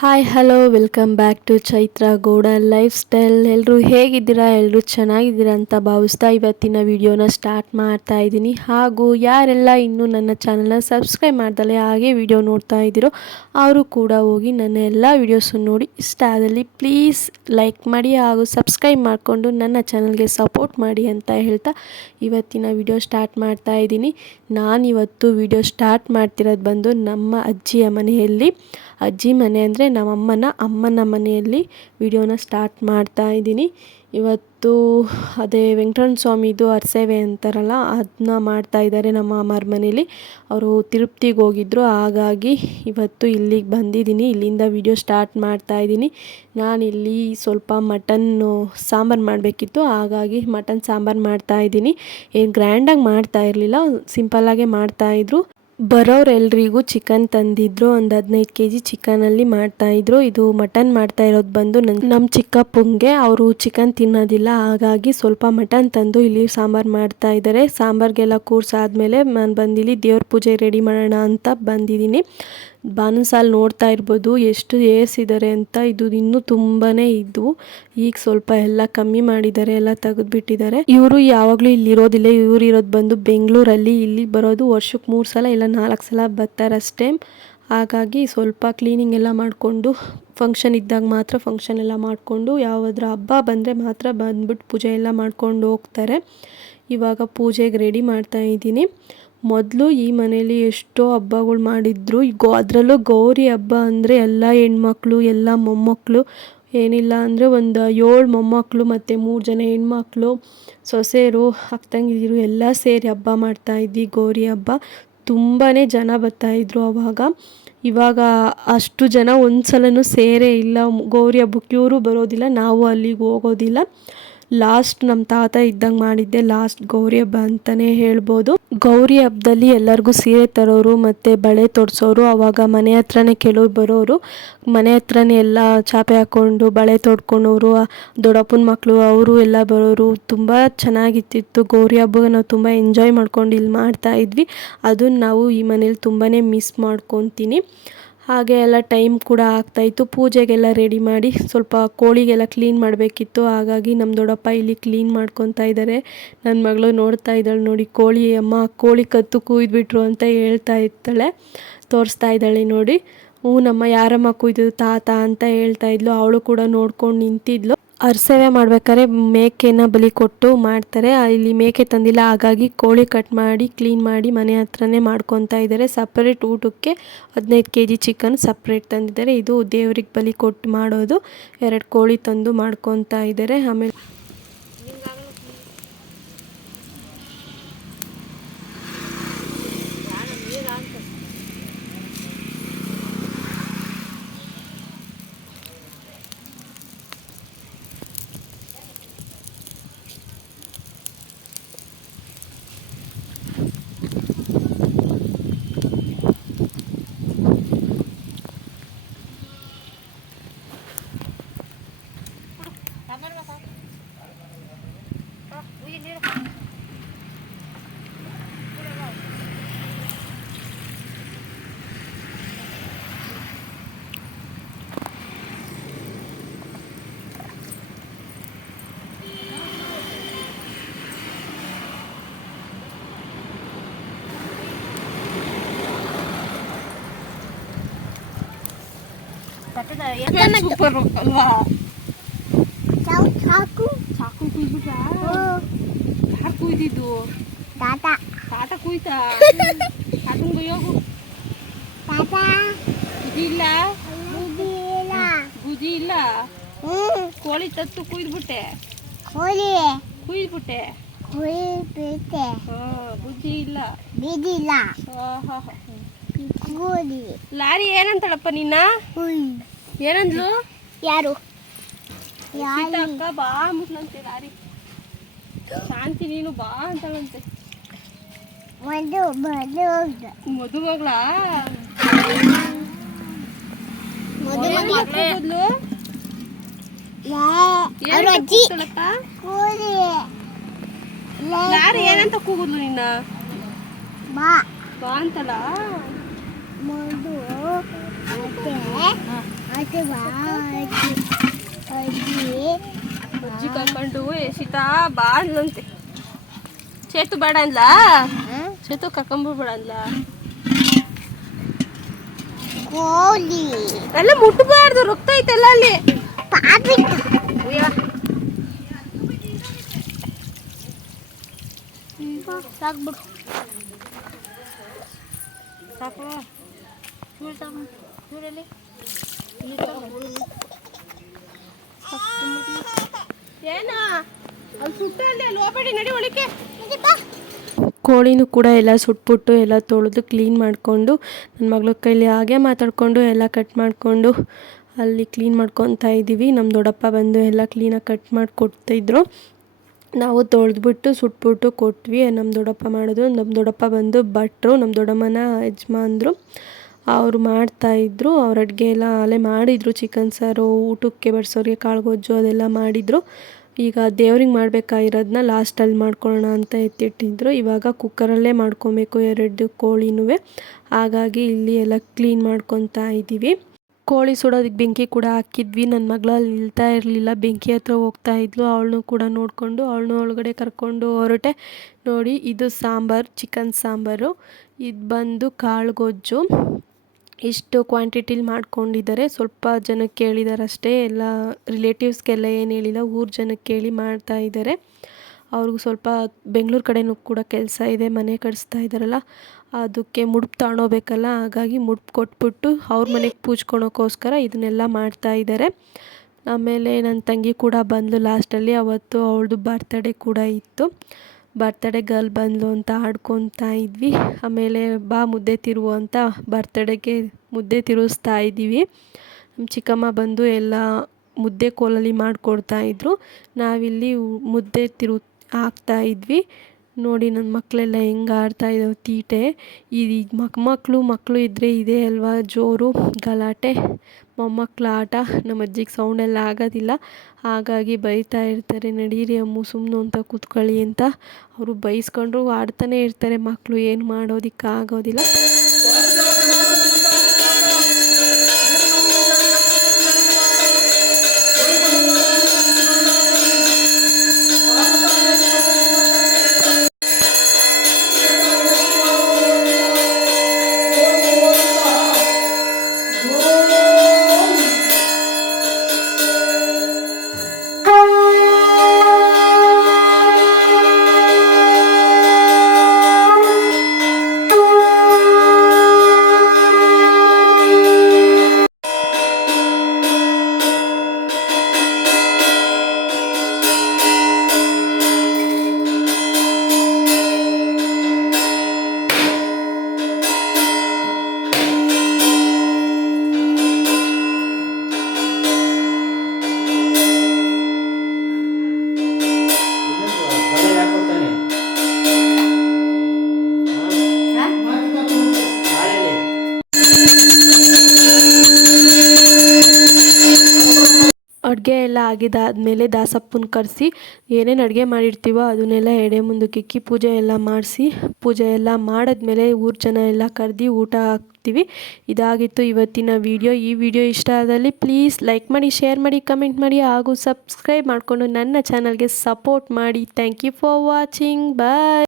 Hi hello welcome back to Chaitra Gowda lifestyle ಎಲ್ಲರೂ ಹೇಗಿದ್ದೀರಾ? ಎಲ್ಲರೂ ಚೆನ್ನಾಗಿದ್ದೀರಾ ಅಂತ ಭಾವಿಸ್ತಾ ಇವತ್ತಿನ ವಿಡಿಯೋನ ಸ್ಟಾರ್ಟ್ ಮಾಡ್ತಾ ಇದ್ದೀನಿ. ಹಾಗೂ ಯಾರೆಲ್ಲ ಇನ್ನೂ ನನ್ನ ಚಾನಲ್ನ ಸಬ್ಸ್ಕ್ರೈಬ್ ಮಾಡ್ದಲೆ ಹಾಗೆ ವಿಡಿಯೋ ನೋಡ್ತಾ ಇದ್ದೀರೋ, ಅವರು ಕೂಡ ಹೋಗಿ ನನ್ನ ಎಲ್ಲ ವೀಡಿಯೋಸನ್ನು ನೋಡಿ, ಇಷ್ಟ ಆದಲ್ಲಿ ಪ್ಲೀಸ್ ಲೈಕ್ ಮಾಡಿ ಹಾಗೂ ಸಬ್ಸ್ಕ್ರೈಬ್ ಮಾಡಿಕೊಂಡು ನನ್ನ ಚಾನಲ್ಗೆ ಸಪೋರ್ಟ್ ಮಾಡಿ ಅಂತ ಹೇಳ್ತಾ ಇವತ್ತಿನ ವಿಡಿಯೋ ಸ್ಟಾರ್ಟ್ ಮಾಡ್ತಾ ಇದ್ದೀನಿ. ನಾನಿವತ್ತು ವಿಡಿಯೋ ಸ್ಟಾರ್ಟ್ ಮಾಡ್ತಿರೋದು ಬಂದು ನಮ್ಮ ಅಜ್ಜಿಯ ಮನೆಯಲ್ಲಿ. ಅಜ್ಜಿ ಮನೆ ಅಂದರೆ ನಮ್ಮಮ್ಮನ ಅಮ್ಮನ ಮನೆಯಲ್ಲಿ ವಿಡಿಯೋನ ಸ್ಟಾರ್ಟ್ ಮಾಡ್ತಾ ಇದ್ದೀನಿ. ಇವತ್ತು ಅದೇ ವೆಂಕಟರಮಣ ಸ್ವಾಮಿದು ಅರಸೇವೆ ಅಂತಾರಲ್ಲ ಅದನ್ನ ಮಾಡ್ತಾ ಇದ್ದಾರೆ ನಮ್ಮ ಅಮ್ಮರ ಮನೇಲಿ ಅವರು ತಿರುಪ್ತಿಗೆ ಹೋಗಿದ್ರು, ಹಾಗಾಗಿ ಇವತ್ತು ಇಲ್ಲಿಗೆ ಬಂದಿದ್ದೀನಿ. ಇಲ್ಲಿಂದ ವಿಡಿಯೋ ಸ್ಟಾರ್ಟ್ ಮಾಡ್ತಾ ಇದ್ದೀನಿ. ಇಲ್ಲಿ ಸ್ವಲ್ಪ ಮಟನ್ನು ಸಾಂಬಾರು ಮಾಡಬೇಕಿತ್ತು, ಹಾಗಾಗಿ ಮಟನ್ ಸಾಂಬಾರು ಮಾಡ್ತಾ ಇದ್ದೀನಿ. ಏನು ಗ್ರ್ಯಾಂಡಾಗಿ ಮಾಡ್ತಾ ಇರಲಿಲ್ಲ ಸಿಂಪಲ್ಲಾಗೆ ಮಾಡ್ತಾಯಿದ್ರು ಬರೋರೆಲ್ರಿಗೂ ಚಿಕನ್ ತಂದಿದ್ರು. ಒಂದು ಹದಿನೈದು ಕೆ ಜಿ ಚಿಕನಲ್ಲಿ ಮಾಡ್ತಾಯಿದ್ರು. ಇದು ಮಟನ್ ಮಾಡ್ತಾ ಇರೋದು ಬಂದು ನನ್ನ ನಮ್ಮ ಚಿಕ್ಕಪ್ಪಂಗೆ. ಅವರು ಚಿಕನ್ ತಿನ್ನೋದಿಲ್ಲ. ಹಾಗಾಗಿ ಸ್ವಲ್ಪ ಮಟನ್ ತಂದು ಇಲ್ಲಿ ಸಾಂಬಾರು ಮಾಡ್ತಾ ಇದ್ದಾರೆ ಸಾಂಬಾರಿಗೆಲ್ಲ ಕೂರ್ಸಾದ್ಮೇಲೆ ನಾನು ಬಂದಿಲ್ಲಿ ದೇವ್ರ ಪೂಜೆ ರೆಡಿ ಮಾಡೋಣ ಅಂತ ಬಂದಿದ್ದೀನಿ. ಬಾನಸಾಲ್ ನೋಡ್ತಾ ಇರ್ಬೋದು, ಎಷ್ಟು ಏರ್ಸಿದ್ದಾರೆ ಅಂತ. ಇದು ಇನ್ನೂ ತುಂಬಾ ಇದ್ದು, ಈಗ ಸ್ವಲ್ಪ ಎಲ್ಲ ಕಮ್ಮಿ ಮಾಡಿದ್ದಾರೆ, ಎಲ್ಲ ತೆಗೆದುಬಿಟ್ಟಿದ್ದಾರೆ. ಇವರು ಯಾವಾಗಲೂ ಇಲ್ಲಿ ಇರೋದಿಲ್ಲ ಇವರು ಇರೋದು ಬಂದು ಬೆಂಗಳೂರಲ್ಲಿ. ಇಲ್ಲಿ ಬರೋದು ವರ್ಷಕ್ಕೆ ಮೂರು ಸಲ ಇಲ್ಲ ನಾಲ್ಕು ಸಲ ಬರ್ತಾರಷ್ಟೇ ಹಾಗಾಗಿ ಸ್ವಲ್ಪ ಕ್ಲೀನಿಂಗ್ ಎಲ್ಲ ಮಾಡಿಕೊಂಡು ಫಂಕ್ಷನ್ ಇದ್ದಾಗ ಮಾತ್ರ ಫಂಕ್ಷನ್ ಎಲ್ಲ ಮಾಡಿಕೊಂಡು, ಯಾವುದ್ರ ಹಬ್ಬ ಬಂದರೆ ಮಾತ್ರ ಬಂದ್ಬಿಟ್ಟು ಪೂಜೆ ಎಲ್ಲ ಮಾಡ್ಕೊಂಡು ಹೋಗ್ತಾರೆ. ಇವಾಗ ಪೂಜೆಗೆ ರೆಡಿ ಮಾಡ್ತಾ ಇದ್ದೀನಿ. ಮೊದಲು ಈ ಮನೇಲಿ ಎಷ್ಟೋ ಹಬ್ಬಗಳು ಮಾಡಿದ್ರು. ಈಗ ಅದರಲ್ಲೂ ಗೌರಿ ಹಬ್ಬ ಅಂದರೆ ಎಲ್ಲ ಹೆಣ್ಮಕ್ಳು, ಎಲ್ಲ ಮೊಮ್ಮಕ್ಕಳು ಏನಿಲ್ಲ ಅಂದರೆ ಒಂದು ಏಳು ಮೊಮ್ಮಕ್ಕಳು ಮತ್ತು ಮೂರು ಜನ ಹೆಣ್ಮಕ್ಳು ಸೊಸೆಯರು ಅಕ್ಕ ಎಲ್ಲ ಸೇರಿ ಹಬ್ಬ ಮಾಡ್ತಾಯಿದ್ವಿ ಗೌರಿ ಹಬ್ಬ ತುಂಬಾ ಜನ ಬರ್ತಾಯಿದ್ರು ಆವಾಗ ಇವಾಗ ಅಷ್ಟು ಜನ ಒಂದು ಸಲನೂ ಸೇರೇ ಇಲ್ಲ. ಗೌರಿ ಹಬ್ಬಕ್ಕೆ ಇವರು ಬರೋದಿಲ್ಲ, ನಾವು ಅಲ್ಲಿಗೆ ಹೋಗೋದಿಲ್ಲ. ಲಾಸ್ಟ್ ನಮ್ಮ ತಾತ ಇದ್ದಂಗೆ ಮಾಡಿದ್ದೆ, ಲಾಸ್ಟ್ ಗೌರಿ ಹಬ್ಬ ಅಂತಲೇ ಹೇಳ್ಬೋದು. ಗೌರಿ ಹಬ್ಬದಲ್ಲಿ ಎಲ್ಲರಿಗೂ ಸೀರೆ ತರೋರು ಮತ್ತು ಬಳೆ ತೊಡಿಸೋರು ಆವಾಗ ಮನೆ ಹತ್ರನೇ ಕೆಲವು ಬರೋರು, ಮನೆ ಹತ್ರನೇ ಎಲ್ಲ ಚಾಪೆ ಹಾಕ್ಕೊಂಡು ಬಳೆ ತೊಡ್ಕೊಳೋರು ದೊಡ್ಡಪ್ಪನ ಮಕ್ಕಳು ಅವರು ಎಲ್ಲ ಬರೋರು, ತುಂಬ ಚೆನ್ನಾಗಿತ್ತಿತ್ತು ಗೌರಿ ಹಬ್ಬ ನಾವು ತುಂಬ ಎಂಜಾಯ್ ಮಾಡ್ಕೊಂಡು ಇಲ್ಲಿ ಮಾಡ್ತಾ ಇದ್ವಿ. ಅದನ್ನು ನಾವು ಈ ಮನೇಲಿ ತುಂಬಾ ಮಿಸ್ ಮಾಡ್ಕೊತೀನಿ. ಹಾಗೆ ಎಲ್ಲ ಟೈಮ್ ಕೂಡ ಆಗ್ತಾಯಿತ್ತು ಪೂಜೆಗೆಲ್ಲ ರೆಡಿ ಮಾಡಿ ಸ್ವಲ್ಪ ಕೋಳಿಗೆಲ್ಲ ಕ್ಲೀನ್ ಮಾಡಬೇಕಿತ್ತು. ಹಾಗಾಗಿ ನಮ್ಮ ದೊಡ್ಡಪ್ಪ ಇಲ್ಲಿ ಕ್ಲೀನ್ ಮಾಡ್ಕೊತಾ ಇದ್ದಾರೆ ನನ್ನ ಮಗಳು ನೋಡ್ತಾ ಇದ್ದಾಳೆ ನೋಡಿ, ಕೋಳಿ ಅಮ್ಮ ಕೋಳಿ ಕತ್ತು ಕುಯ್ದುಬಿಟ್ರು ಅಂತ ಹೇಳ್ತಾ ಇರ್ತಾಳೆ ತೋರಿಸ್ತಾ ಇದ್ದಾಳೆ ನೋಡಿ. ಹ್ಞೂ ನಮ್ಮ ಯಾರಮ್ಮ ಕುಯ್ದು ತಾತ ಅಂತ ಹೇಳ್ತಾ ಇದ್ಲು. ಅವಳು ಕೂಡ ನೋಡ್ಕೊಂಡು ನಿಂತಿದ್ಲು. ಅರ್ಸೇವೆ ಮಾಡ್ಬೇಕಾದ್ರೆ ಮೇಕೆನ ಬಲಿ ಕೊಟ್ಟು ಮಾಡ್ತಾರೆ. ಇಲ್ಲಿ ಮೇಕೆ ತಂದಿಲ್ಲ, ಹಾಗಾಗಿ ಕೋಳಿ ಕಟ್ ಮಾಡಿ, ಕ್ಲೀನ್ ಮಾಡಿ ಮನೆ ಹತ್ರನೇ ಮಾಡ್ಕೊತಾ ಇದ್ದಾರೆ. ಸಪ್ರೇಟ್ ಊಟಕ್ಕೆ ಹದಿನೈದು ಕೆ ಜಿ ಚಿಕನ್ ಸಪ್ರೇಟ್ ತಂದಿದ್ದಾರೆ. ಇದು ದೇವ್ರಿಗೆ ಬಲಿ ಕೊಟ್ಟು ಮಾಡೋದು. ಎರಡು ಕೋಳಿ ತಂದು ಮಾಡ್ಕೊತಾ ಇದ್ದಾರೆ. ಆಮೇಲೆ ಚಾಕು ಚಾಕು ಕುಯ್ಬಿಟ್ಟ ಯಾರು ಕುಯ್ದಿದ್ದು? ತಾತ. ತಾತ ಕುಯ್ತಾ? ತಾತನ್ ಬೈಯೋಗು ತಾತ. ಬುದ್ಧಿ ಇಲ್ಲ? ಬುದ್ಧಿ ಇಲ್ಲ. ಕೋಳಿ ತತ್ತು ಕುಯ್ದ್ಬಿಟ್ಟೆ. ಕೋಳಿ. ಕುಯ್ದ್ಬಿಟ್ಟೆ. ಕೋಳಿ ಬಿಟ್ಟೆ. ಹಾ ಬುದ್ಧಿ ಇಲ್ಲ. ಬಿದ್ದಿಲ್ಲ ಇಲ್ಲ. ಕೋಳಿ. ಲಾರಿ ಏನಂತಾಳಪ್ಪ ನಿನ್ನ? ಏನಂದ್ಲು? ಯಾರು? ಅಕ್ಕ ಬಾ ಅಂದ್ಬಿಟ್ಲಂತೆ ಲಾರಿ. ಶಾಂತಿ ನೀನು ಬಾ ಅಂತಳಂತೆ ಮದು ಮದು ಮದುವಾಗ್ಲಾ ಮದುವೆ ಮೊದ್ಲು? ಅವ್ರ ಏನಂತ ಕೂಗುದ್ಲು ನಿನ್ನ? ಬಾ. ಬಾ ಅಂತಲ್ಲ ಮದು ಅತ್ತೆ ಬಾ. ಅಜ್ಜಿ ಅಜ್ಜಿ ಅಜ್ಜಿ ಕರ್ಕೊಂಡು ಸೀತಾ ಬಾ ಅಂದ್ಲಂತೆ ಚೇತು ಬೇಡ ಅಂದ್ಲ? ಚೇತು ಕರ್ಕೊಂಬ ಬೇಡ ಅಂದ್ಲ? ಕೋಳಿ ಎಲ್ಲ ಮುಟ್ಬಾರ್ದು ರಕ್ತ ಐತೆಲ್ಲ ಅಲ್ಲಿ. ಸಾಕ್ಬಿಡು. ಸಾಕು. ಚೂರು ತಗೋ ಚೂರಲ್ಲಿ ಏನ? ಕೋಳಿನೂ ಕೂಡ ಎಲ್ಲ ಸುಟ್ಬಿಟ್ಟು ಎಲ್ಲ ತೊಳೆದು ಕ್ಲೀನ್ ಮಾಡಿಕೊಂಡು ನನ್ನ ಮಗಳ ಕೈಲಿ ಹಾಗೆ ಮಾತಾಡಿಕೊಂಡು ಎಲ್ಲ ಕಟ್ ಮಾಡಿಕೊಂಡು ಅಲ್ಲಿ ಕ್ಲೀನ್ ಮಾಡ್ಕೊತಾ ಇದ್ದೀವಿ ನಮ್ಮ ದೊಡ್ಡಪ್ಪ ಬಂದು ಎಲ್ಲ ಕ್ಲೀನಾಗಿ ಕಟ್ ಮಾಡಿ ಕೊಡ್ತಾಯಿದ್ರು ನಾವು ತೊಳೆದ್ಬಿಟ್ಟು ಸುಟ್ಬಿಟ್ಟು ಕೊಟ್ವಿ. ನಮ್ಮ ದೊಡ್ಡಪ್ಪ ಮಾಡಿದ್ರು. ನಮ್ಮ ದೊಡ್ಡಪ್ಪ ಬಂದು ಭಟ್ರು ನಮ್ಮ ದೊಡ್ಡಮ್ಮನ ಯಜಮಾನ್ರು. ಅವರು ಮಾಡ್ತಾಯಿದ್ರು ಅವ್ರ ಅಡುಗೆ ಎಲ್ಲ ಅಲ್ಲೇ ಮಾಡಿದರು. ಚಿಕನ್ ಸಾರು, ಊಟಕ್ಕೆ ಬಡಿಸೋರಿಗೆ ಕಾಳುಗೊಜ್ಜು ಅದೆಲ್ಲ ಮಾಡಿದರು. ಈಗ ದೇವ್ರಿಗೆ ಮಾಡಬೇಕಾಗಿರೋದನ್ನ ಲಾಸ್ಟಲ್ಲಿ ಮಾಡ್ಕೊಳ್ಳೋಣ ಅಂತ ಎತ್ತಿಟ್ಟಿದ್ರು. ಇವಾಗ ಕುಕ್ಕರಲ್ಲೇ ಮಾಡ್ಕೊಬೇಕು ಎರಡು ಕೋಳಿನೂ ಹಾಗಾಗಿ ಇಲ್ಲಿ ಎಲ್ಲ ಕ್ಲೀನ್ ಮಾಡ್ಕೊತಾ ಇದ್ದೀವಿ. ಕೋಳಿ ಸುಡೋದಕ್ಕೆ ಬೆಂಕಿ ಕೂಡ ಹಾಕಿದ್ವಿ. ನನ್ನ ಮಗಳು ಅಲ್ಲಿ ನಿಲ್ತಾ ಇರಲಿಲ್ಲ. ಬೆಂಕಿ ಹತ್ರ ಹೋಗ್ತಾ ಇದ್ಲು. ಅವಳನ್ನೂ ಕೂಡ ನೋಡಿಕೊಂಡು, ಅವಳನ್ನು ಒಳಗಡೆ ಕರ್ಕೊಂಡು ಹೊರಟೆ. ನೋಡಿ, ಇದು ಸಾಂಬಾರು, ಚಿಕನ್ ಸಾಂಬಾರು. ಇದು ಬಂದು ಕಾಳುಗೊಜ್ಜು ಇಷ್ಟು ಕ್ವಾಂಟಿಟಿಲಿ ಮಾಡ್ಕೊಂಡಿದ್ದಾರೆ, ಸ್ವಲ್ಪ ಜನಕ್ಕೆ ಕೇಳಿದಾರಷ್ಟೇ, ಎಲ್ಲ ರಿಲೇಟಿವ್ಸ್ಗೆಲ್ಲ ಏನು ಹೇಳಿಲ್ಲ, ಊರು ಜನಕ್ಕೆ ಕೇಳಿ ಮಾಡ್ತಾ ಇದ್ದಾರೆ. ಅವ್ರಿಗೂ ಸ್ವಲ್ಪ ಬೆಂಗಳೂರು ಕಡೆನೂ ಕೂಡ ಕೆಲಸ ಇದೆ, ಮನೆ ಕಟ್ಸ್ತಾ ಇದ್ದಾರಲ್ಲ, ಅದಕ್ಕೆ ಮುಡುಪು ತಗೊಳ್ಬೇಕಲ್ಲ ಹಾಗಾಗಿ ಮುಡುಪು ಕೊಟ್ಬಿಟ್ಟು ಅವ್ರ ಮನೆಗೆ ಪೂಜ್ಕೊಳೋಕ್ಕೋಸ್ಕರ ಇದನ್ನೆಲ್ಲ ಮಾಡ್ತಾ ಇದ್ದಾರೆ. ಆಮೇಲೆ ನನ್ನ ತಂಗಿ ಕೂಡ ಬಂದು ಲಾಸ್ಟಲ್ಲಿ ಅವತ್ತು ಅವಳದು ಬರ್ತಡೇ ಕೂಡ ಇತ್ತು. ಬರ್ತಡೇ ಗರ್ಲ್ ಬಂದ್ಲು ಅಂತ ಆಡ್ಕೊತಾ ಇದ್ವಿ. ಆಮೇಲೆ ಬಾ ಮುದ್ದೆ ತಿರುವು ಅಂತ ಬರ್ತಡೇಗೆ ಮುದ್ದೆ ತಿರುಗಿಸ್ತಾ ಇದ್ದೀವಿ. ನಮ್ಮ ಚಿಕ್ಕಮ್ಮ ಬಂದು ಎಲ್ಲ ಮುದ್ದೆ ಕೋಲಲ್ಲಿ ಮಾಡಿಕೊಡ್ತಾಯಿದ್ರು ನಾವಿಲ್ಲಿ ಮುದ್ದೆ ತಿರು ಹಾಕ್ತಾ ಇದ್ವಿ. ನೋಡಿ ನನ್ನ ಮಕ್ಕಳೆಲ್ಲ ಹೆಂಗೆ ಆಡ್ತಾ ಇದ್ದಾವೆ ತೀಟೆ. ಈ ಮಕ್ ಮಕ್ಕಳು ಮಕ್ಕಳು ಇದ್ದರೆ ಇದೇ ಅಲ್ವಾ? ಜೋರು ಗಲಾಟೆ. ಮೊಮ್ಮಕ್ಕಳ ಆಟ. ನಮ್ಮ ಅಜ್ಜಿಗೆ ಸೌಂಡೆಲ್ಲ ಆಗೋದಿಲ್ಲ. ಹಾಗಾಗಿ ಬೈತಾ ಇರ್ತಾರೆ, ನಡೀರಿ ಅಮ್ಮು ಸುಮ್ಮನೆ ಅಂತ ಕೂತ್ಕೊಳ್ಳಿ ಅಂತ. ಅವರು ಬೈಸ್ಕೊಂಡ್ರು ಆಡ್ತಾನೆ ಇರ್ತಾರೆ ಮಕ್ಕಳು ಏನು ಮಾಡೋದಕ್ಕೆ ಆಗೋದಿಲ್ಲ ಅಡುಗೆ ಎಲ್ಲ ಆಗಿದ್ದಾದಮೇಲೆ ದಾಸಪ್ಪನ ಕರೆಸಿ ಏನೇನು ಅಡುಗೆ ಮಾಡಿರ್ತೀವೋ ಅದನ್ನೆಲ್ಲ ಎಡೆ ಮುಂದಕ್ಕೆ ಇಕ್ಕಿ ಪೂಜೆ ಎಲ್ಲ ಮಾಡಿಸಿ, ಪೂಜೆ ಎಲ್ಲ ಮಾಡಿದ್ಮೇಲೆ ಊರ ಜನ ಎಲ್ಲ ಕರೆದು ಊಟ ಹಾಕ್ತೀವಿ. ಇದಾಗಿತ್ತು ಇವತ್ತಿನ ವಿಡಿಯೋ. ಈ ವಿಡಿಯೋ ಇಷ್ಟ ಆದಲ್ಲಿ ಪ್ಲೀಸ್ ಲೈಕ್ ಮಾಡಿ ಶೇರ್ ಮಾಡಿ ಕಮೆಂಟ್ ಮಾಡಿ ಹಾಗೂ ಸಬ್ಸ್ಕ್ರೈಬ್ ಮಾಡಿಕೊಂಡು ನನ್ನ ಚಾನಲ್ಗೆ ಸಪೋರ್ಟ್ ಮಾಡಿ. Thank you for watching bye